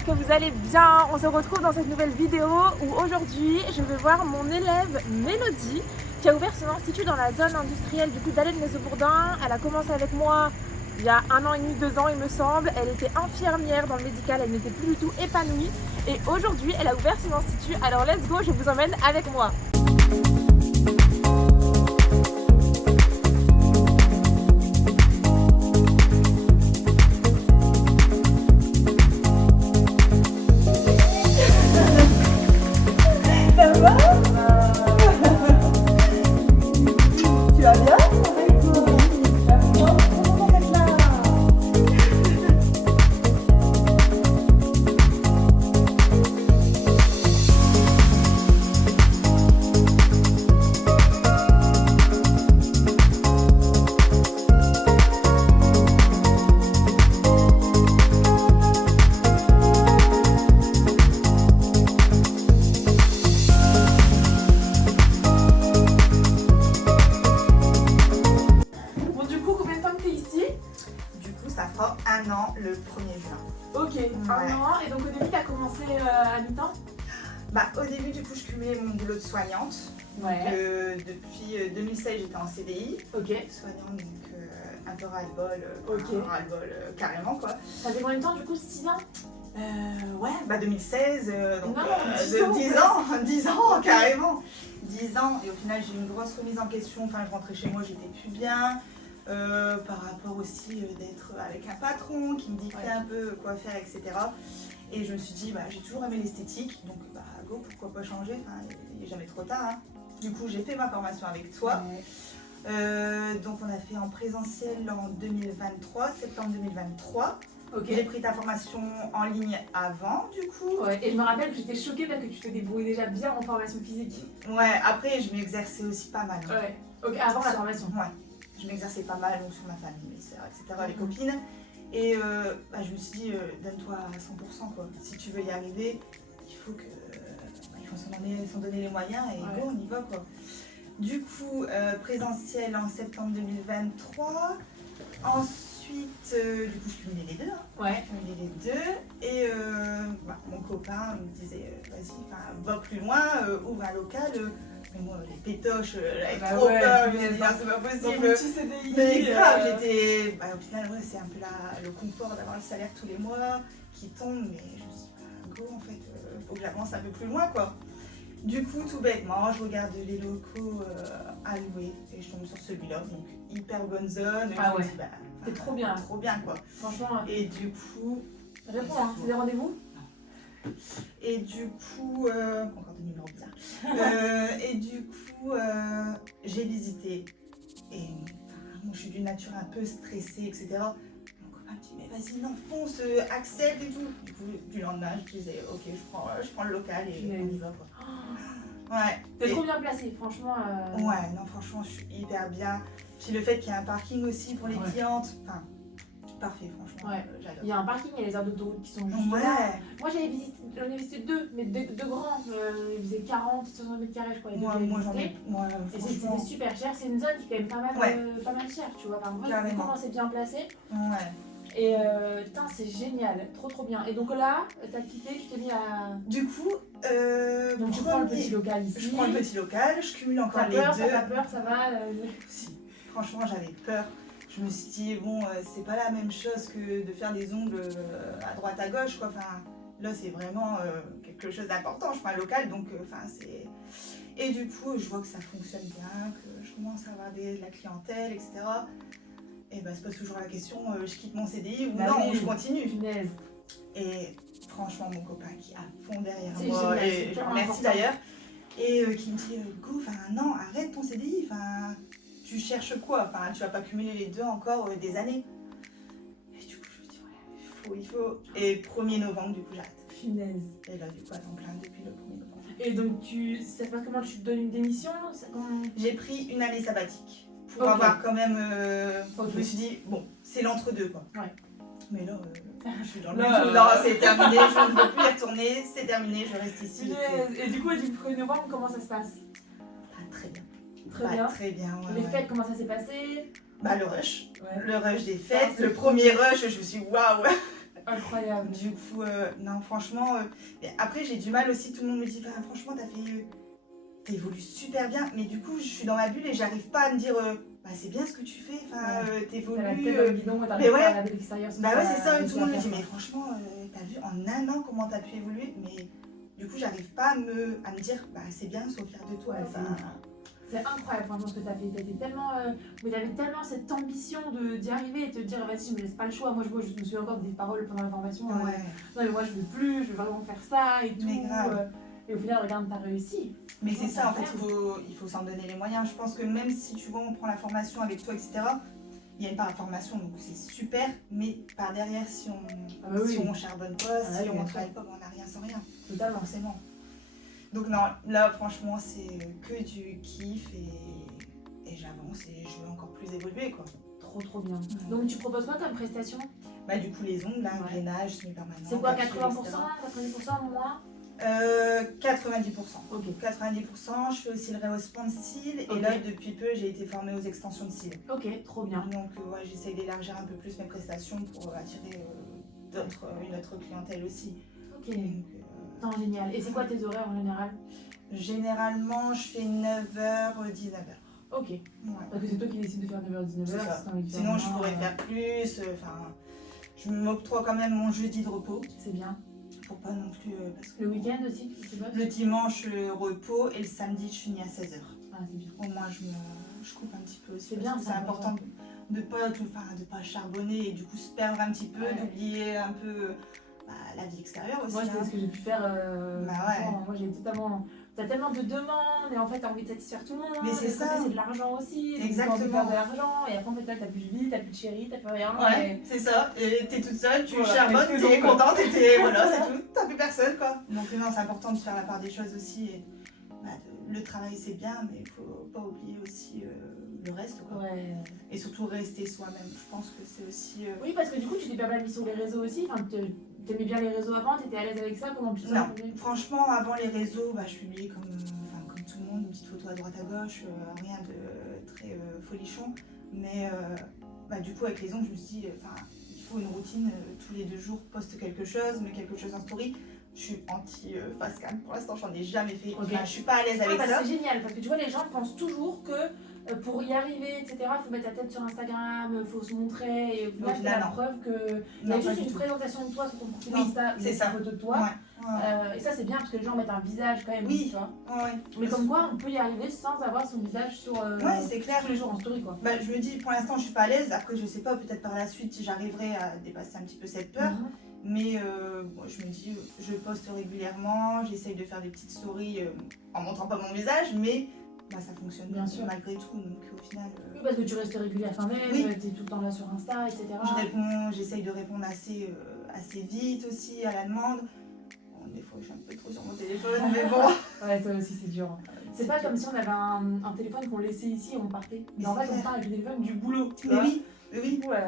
j'espère que vous allez bien. On se retrouve dans cette nouvelle vidéo où aujourd'hui je vais voir mon élève Mélodie qui a ouvert son institut dans la zone industrielle d'Allen-les-Eaux-Bourdins. Elle a commencé avec moi il y a 1 an et demi, 2 ans il me semble. Elle était infirmière dans le médical, elle n'était plus du tout épanouie et aujourd'hui elle a ouvert son institut. Alors let's go, je vous emmène avec moi. Ça fera 1 an le 1er juin. Ok, ouais. 1 an. Et donc au début, tu as commencé à mi-temps? Au début, du coup, je cumulais mon boulot de soignante. Ouais. Depuis 2016, j'étais en CDI. Ok. Soignante, donc un peu ras-le-bol, ok. Carrément, quoi. Ça fait combien de temps, du coup? 6 ans? Ouais, 2016, donc non, 10 ans, okay. Carrément. 10 ans, et au final, j'ai eu une grosse remise en question. Enfin, je rentrais chez moi, j'étais plus bien. Par rapport aussi d'être avec un patron qui me dictait un peu quoi faire, etc. Et je me suis dit, j'ai toujours aimé l'esthétique, donc go, pourquoi pas changer, il n'est jamais trop tard. Hein. Du coup, j'ai fait ma formation avec toi. Donc, on a fait en présentiel en 2023, septembre 2023. Okay. J'ai pris ta formation en ligne avant, du coup. Ouais, et je me rappelle que j'étais choquée parce que tu te débrouillais déjà bien en formation physique. Ouais, après, je m'exerçais aussi pas mal. Hein. Ouais, ok, avant la formation. Ouais. Je m'exerçais pas mal donc, sur ma famille, mes soeurs, etc., les copines. Et je me suis dit, donne-toi à 100%, quoi. Si tu veux y arriver, il faut s'en donner les moyens et go, on y va, quoi. Du coup, présentiel en septembre 2023. Ensuite, du coup, je cumulais les deux. Hein. Ouais. Je cumulais les deux. Et mon copain me disait, vas-y, va plus loin, ouvre un local. Mais moi, les pétoches, j'avais trop peur, je me disais, c'est pas possible. Mais grave, j'étais. Au final, c'est un peu le confort d'avoir le salaire tous les mois qui tombe, mais je me suis dit, go, en fait, faut que j'avance un peu plus loin, quoi. Du coup, tout bêtement, je regarde les locaux à louer et je tombe sur celui-là, donc hyper bonne zone. Ah ouais, c'est trop bien. Trop bien, quoi. Franchement. Et du coup. Réponds, hein, c'est des rendez-vous? Et du coup, encore des numéros bizarres. Et du coup, j'ai visité. Et moi, je suis d'une nature un peu stressée, etc. Mon copain me dit, mais vas-y, non, fonce, accepte et tout. Du coup, du lendemain, je disais, ok, je prends le local et on y va, quoi. Ouais. T'es trop bien placée, franchement. Ouais, non, franchement, je suis hyper bien. Puis le fait qu'il y ait un parking aussi pour les clientes. Enfin, parfait, franchement. Ouais. J'adore. Il y a un parking et les aires d'autoroute qui sont juste là. Moi j'en ai visité 2, mais deux grands. Ils faisaient 40, 60 mètres carrés, je crois. Moi j'en ai. Et c'était super cher. C'est une zone qui est quand même pas mal chère, tu vois. Comment c'est bien placé. Ouais. Et putain, c'est génial, trop bien. Et donc là, t'as quitté, tu t'es mis à. Du coup, donc tu prends le petit local ici. Je prends le petit local, je cumule encore les deux. T'as pas peur, ça va Si, franchement, j'avais peur. Je me suis dit, bon, c'est pas la même chose que de faire des ongles à droite à gauche, quoi. Enfin, là, c'est vraiment quelque chose d'important. Je prends un local, donc, c'est. Et du coup, je vois que ça fonctionne bien, que je commence à avoir de la clientèle, etc. Et se pose toujours la question, je quitte mon CDI ou non, je continue. Punaise. Et franchement, mon copain qui est à fond derrière moi, génial, et je le remercie d'ailleurs, et qui me dit, go, non, arrête ton CDI, tu cherches quoi? Tu vas pas cumuler les deux encore des années. Et du coup, je me dis, il faut. Et 1er novembre, du coup, j'arrête. Punaise. Et là, du coup, à temps plein depuis le 1er novembre. Et donc, ça se passe comment? Tu te donnes une démission? J'ai pris une année sabbatique. Pour avoir quand même. Je me suis dit, bon, c'est l'entre-deux, quoi. Ouais. Mais là, je suis dans le tout. Non, c'est terminé, je ne veux plus y retourner, c'est terminé, je reste ici. Et du coup, du 1er novembre, comment ça se passe? Très bien. Très bien, ouais. Les fêtes, comment ça s'est passé? Le rush. Ouais. Le rush des fêtes. Le premier rush, je me suis dit, waouh. Incroyable. Du coup, non, franchement, après j'ai du mal aussi, tout le monde me dit, bah, franchement, t'évolues super bien, mais du coup, je suis dans ma bulle et j'arrive pas à me dire, bah, c'est bien ce que tu fais, t'évolues. T'as la tête dans le guidon, t'as mais ouais, à regarder l'extérieur. Bah ouais, c'est ça, tout le monde me dit, mais franchement, t'as vu en un an comment t'as pu évoluer, mais du coup, j'arrive pas à me dire, bah, c'est bien, sois fière de toi. C'est incroyable, franchement, ce que t'as fait. T'avais tellement cette ambition d'y arriver et te dire, vas-y, je me laisse pas le choix. Moi, je me souviens encore des paroles pendant la formation. Ouais. Non, mais moi, je veux plus, je veux vraiment faire ça et tout. Mais grave. Et au final, regarde, t'as réussi. Mais c'est ça, en fait, il faut s'en donner les moyens. Je pense que même si tu vois, on prend la formation avec toi, etc., il y a une part de formation, donc c'est super, mais par derrière, si on charbonne pas, si on travaille pas, on n'a rien sans rien. Totalement. Forcément. Donc non, là, franchement, c'est que du kiff et j'avance et je veux encore plus évoluer, quoi. Trop bien. Donc tu proposes quoi comme prestation? Bah du coup, les ongles, gainage, semi-permanent. C'est quoi, 80%, 90% moins? 90%. Ok. 90%, je fais aussi le rehaussement de cils et là depuis peu j'ai été formée aux extensions de cils. Ok, trop bien. Donc j'essaye d'élargir un peu plus mes prestations pour attirer une autre clientèle aussi. Ok. Non, génial. Et c'est quoi tes horaires en général? Généralement je fais 9h, 19h. Ok. Ouais. Parce que c'est toi qui décides de faire 9h, 19h. Sinon je pourrais faire plus. Je m'octroie quand même mon jeudi de repos. C'est bien. Pour pas non plus. Parce que le week-end aussi, le dimanche, repos et le samedi, je finis à 16h. Ah, c'est bien. Au moins, je coupe un petit peu aussi. C'est bien, c'est important de pas charbonner et du coup se perdre un petit peu, d'oublier un peu la vie extérieure aussi. Moi, c'est ce que j'ai pu faire. Moi, j'ai totalement. T'as tellement de demandes et en fait t'as envie de satisfaire tout le monde. Mais c'est ça. C'est de l'argent aussi. Exactement. Tu as de l'argent et après en fait là t'as plus de vie, t'as plus de chérie, t'as plus rien. Ouais, c'est ça. Et t'es toute seule, tu charbonnes, t'es contente et voilà, c'est tout. T'as plus personne quoi. Donc non, c'est important de faire la part des choses aussi. Et, le travail c'est bien, mais il faut pas oublier aussi le reste quoi. Ouais. Et surtout rester soi-même. Je pense que c'est aussi. Oui, parce que du coup tu t'es pas mal mis sur les réseaux aussi. Enfin, t'aimais bien les réseaux avant, t'étais à l'aise avec ça? Comment tu Non, franchement, avant les réseaux, je publiais comme tout le monde, une petite photo à droite à gauche, rien de très folichon. Mais du coup, avec les ongles, je me suis dit, il faut une routine, tous les 2 jours, poste quelque chose, mets quelque chose en story. Je suis anti-face cam, pour l'instant, j'en ai jamais fait. Je suis pas à l'aise avec ça. C'est génial, parce que tu vois, les gens pensent toujours que pour y arriver, etc., il faut mettre ta tête sur Instagram, il faut se montrer, et au final, c'est la preuve que il y a juste une présentation de toi sur ton profil Insta, c'est ça. Une photo de toi. Et ça, c'est bien parce que les gens mettent un visage quand même, tu vois. Mais comme quoi, on peut y arriver sans avoir son visage sur c'est clair. tous les jours en story, quoi. Je me dis, pour l'instant, je suis pas à l'aise. Après, je sais pas, peut-être par la suite, si j'arriverai à dépasser un petit peu cette peur. Mais je me dis, je poste régulièrement, j'essaye de faire des petites stories en montrant pas mon visage, mais ça fonctionne bien sûr malgré tout. Donc au final. Oui, parce que tu restes régulière quand même, t'es tout le temps là sur Insta, etc. J'essaye de répondre assez vite aussi à la demande. Bon, des fois, je suis un peu trop sur mon téléphone, mais bon. Ouais, ça aussi, c'est dur. C'est pas comme si on avait un téléphone qu'on laissait ici et on partait. Mais en fait, on part avec le téléphone du boulot. Mais oui. Oui. Ouais.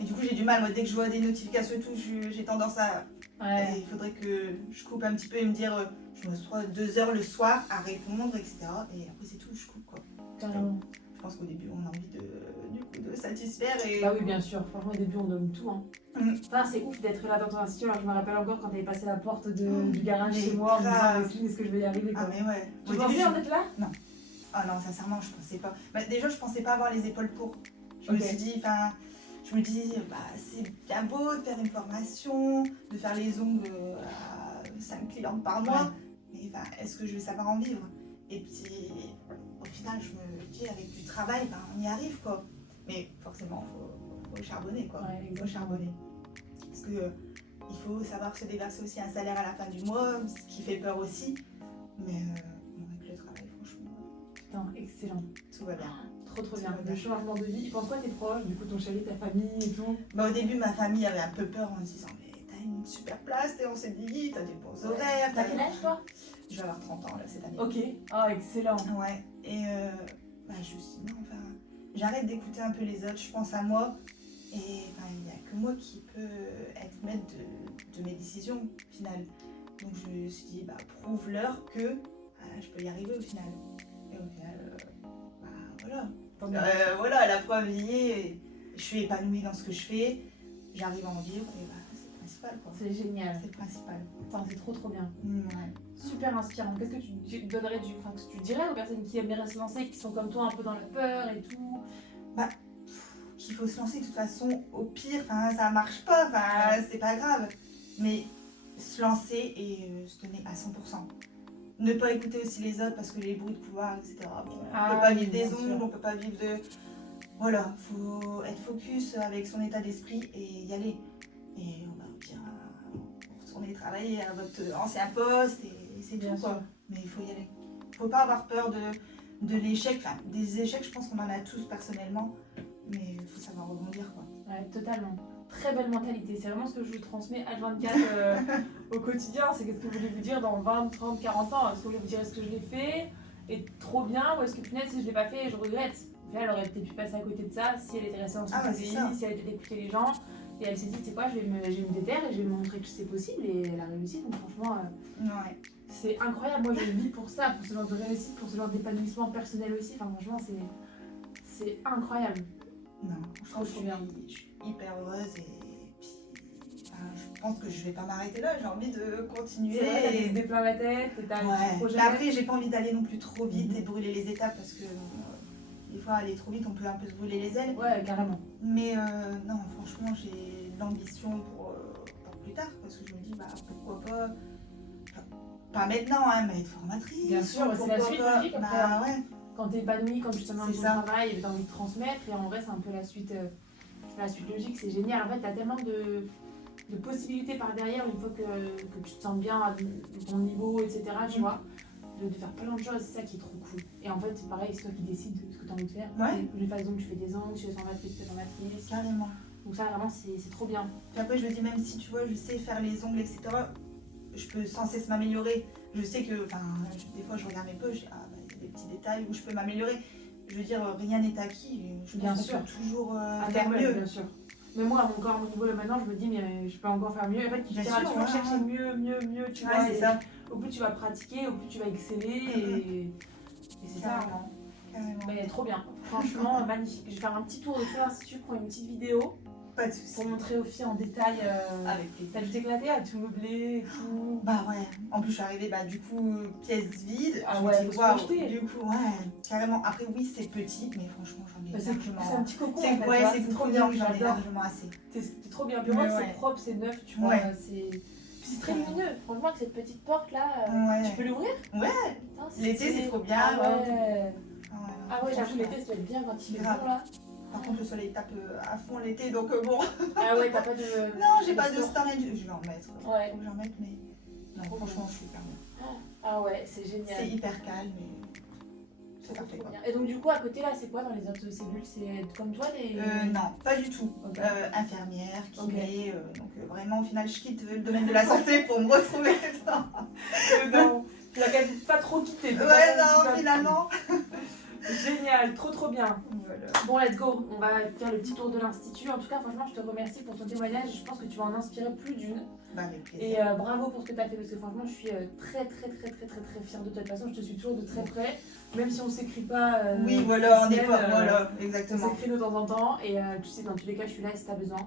Et du coup, j'ai du mal. Moi, dès que je vois des notifications et tout, j'ai tendance à. Il faudrait que je coupe un petit peu et me dire, je me reçois 2 heures le soir à répondre, etc. Et après, c'est tout, je coupe quoi. Carrément. Je pense qu'au début, on a envie de satisfaire. Et... Bah oui, bien sûr. Franchement, au début, on donne tout. Hein. Enfin, c'est ouf d'être là dans ton institut. Alors, je me rappelle encore quand t'avais passé la porte du garage chez moi en me disant, est-ce que je vais y arriver quoi. Ah, mais ouais. Tu pensais en être là? Non. Ah non, sincèrement, je pensais pas. Déjà, je pensais pas avoir les épaules pour. Je me suis dit, c'est bien beau de faire une formation, de faire les ongles à 5 clientes par mois, mais est-ce que je vais savoir en vivre? Et puis, au final, je me dis, avec du travail, on y arrive, quoi. Mais forcément, il faut charbonner, quoi. Il faut charbonner. Parce que il faut savoir se déverser aussi un salaire à la fin du mois, ce qui fait peur aussi. Mais avec le travail, franchement... Putain, excellent. Tout va bien. Trop bien. Le changement de vie. Pense quoi tes proches, du coup ton chéri, ta famille et tout? Au début, ma famille avait un peu peur en me disant, mais t'as une super place, t'es en CDI, t'as des bons horaires. T'as quel âge toi? Je vais avoir 30 ans là cette année. Ok. Ah, excellent. Ouais. Et je me suis dit, non, j'arrête d'écouter un peu les autres, je pense à moi. Et il n'y a que moi qui peux être maître de mes décisions au final. Donc je me suis dit, prouve-leur que je peux y arriver au final. Et au final, la preuve y est, je suis épanouie dans ce que je fais, j'arrive à en vivre et c'est principal, quoi. C'est génial. C'est le principal. Enfin, c'est trop bien. Ouais. Super inspirant. Qu'est-ce que tu donnerais qu'est-ce que tu dirais aux personnes qui aimeraient se lancer, qui sont comme toi un peu dans la peur et tout? Qu'il faut se lancer de toute façon, au pire, ça marche pas, c'est pas grave. Mais se lancer et se donner à 100%. Ne pas écouter aussi les autres parce que les bruits de couloir, etc. Bon, on peut pas vivre des ondes, on peut pas vivre de... Voilà, faut être focus avec son état d'esprit et y aller. Et on va au pire, retourner travailler à votre ancien poste et c'est tout, quoi. Mais il faut y aller. Faut pas avoir peur de l'échec. Enfin, des échecs, je pense qu'on en a tous personnellement. Mais il faut savoir rebondir, quoi. Ouais, totalement. Très belle mentalité. C'est vraiment ce que je vous transmets H24 au quotidien. C'est qu'est-ce que vous voulez vous dire dans 20, 30, 40 ans? Est-ce que vous voulez vous dire est-ce que je l'ai fait et trop bien, ou est-ce que punaise si je l'ai pas fait je regrette? Au final, elle aurait peut-être pu passer à côté de ça si elle était restée dans son CDI, si elle était d'écouter les gens. Et elle s'est dit, tu sais quoi, je vais me déterre et je vais me montrer que c'est possible. Et elle a réussi. Donc franchement, c'est incroyable. Moi, je vis pour ça, pour ce genre de réussite, pour ce genre d'épanouissement personnel aussi. Enfin, franchement, c'est incroyable. Non, je suis hyper heureuse et puis je pense que je vais pas m'arrêter là, j'ai envie de continuer. C'est vrai, t'as des plein la tête, t'as un petit projet. Mais après, j'ai pas envie d'aller non plus trop vite et brûler les étapes parce que des fois, aller trop vite, on peut un peu se brûler les ailes. Ouais, carrément. Mais non, franchement, j'ai l'ambition pour plus tard parce que je me dis, pourquoi pas. Pas maintenant, mais être formatrice. Bien sûr, c'est la suite logique après. Ouais. Quand t'es épanouie, quand justement ton travail, t'as envie de transmettre, et en vrai c'est un peu la suite logique, c'est génial. En fait t'as tellement de possibilités par derrière une fois que tu te sens bien à ton niveau, etc. Tu vois, de faire plein de choses, c'est ça qui est trop cool. Et en fait c'est pareil, c'est toi qui décides de ce que t'as envie de faire. De toute façon tu fais des ongles, tu es formatrice, tu es formatrice. Carrément. Donc ça vraiment c'est trop bien. Puis après je me dis même si tu vois je sais faire les ongles, etc. Je peux sans cesse m'améliorer. Je sais que, des fois je regarde mes poches, je dis des petits détails où je peux m'améliorer. Je veux dire, rien n'est acquis. Je pense qu'on peut toujours faire mieux. Bien sûr. Mais moi, à mon niveau là maintenant, je me dis, mais je peux encore faire mieux. En fait, tu vas toujours chercher mieux, tu vois. C'est ça. Au plus tu vas pratiquer, au plus tu vas exceller. Et c'est ça. Carrément. Mais trop bien. Franchement, magnifique. Je vais faire un petit tour de faire si tu prends une petite vidéo. Pas de soucis. Pour montrer aux filles en détail. Avec plaisir. T'as dû t'éclater à tout meubler et tout. Ouais. En plus, je suis arrivée, du coup, pièce vide. Ah ouais, faut se projeter. Du coup, carrément. Après, oui, c'est petit, mais franchement, j'en ai largement. C'est un petit cocon. C'est trop bien, j'en ai largement assez. C'est trop bien. Puis moi, c'est propre, c'est neuf, tu vois. C'est très lumineux. Franchement, avec cette petite porte là, tu peux l'ouvrir? Ouais. L'été, c'est trop bien. Ah ouais, j'avoue, l'été, ça doit être bien quand il fait bon là. Par contre, le soleil tape à fond l'été, donc bon. Ah ouais, t'as pas de. Non, j'ai pas de storage. Je vais en mettre. Ouais. Faut que j'en mette, mais. Non, franchement, je suis hyper bien. Ah ouais, c'est génial. C'est hyper calme et. C'est parfait, quoi. Et donc, du coup, à côté là, c'est quoi dans les autres cellules? C'est comme toi des. Non, pas du tout. Infirmière, kiné. Donc, vraiment, au final, je quitte le domaine de la santé pour me retrouver Non, tu l'as quand même pas trop quitté. Ouais, non, finalement. Génial, trop bien. Voilà. Bon, let's go. On va faire le petit tour de l'institut. En tout cas, franchement, je te remercie pour ton témoignage. Je pense que tu vas en inspirer plus d'une. Avec plaisir. Et bravo pour ce que tu as fait parce que franchement, je suis très fière de toi. De toute façon, je te suis toujours de très près. Même si on s'écrit pas. Oui, voilà, on n'est pas. Voilà, exactement. On s'écrit de temps en temps. Et tu sais, dans tous les cas, je suis là si tu as besoin.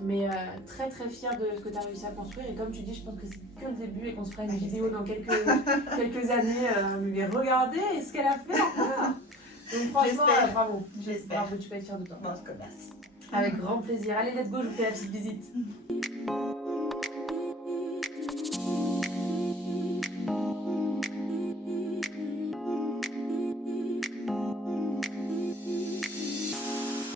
Mais très fière de ce que tu as réussi à construire. Et comme tu dis, je pense que c'est que le début et qu'on se fera une vidéo dans quelques années. Mais regardez ce qu'elle a fait. Donc franchement, bravo. J'espère. Bravo, tu peux être fière de toi. Bon, en tout cas, merci. Avec grand plaisir. Allez, let's go, je vous fais la petite visite.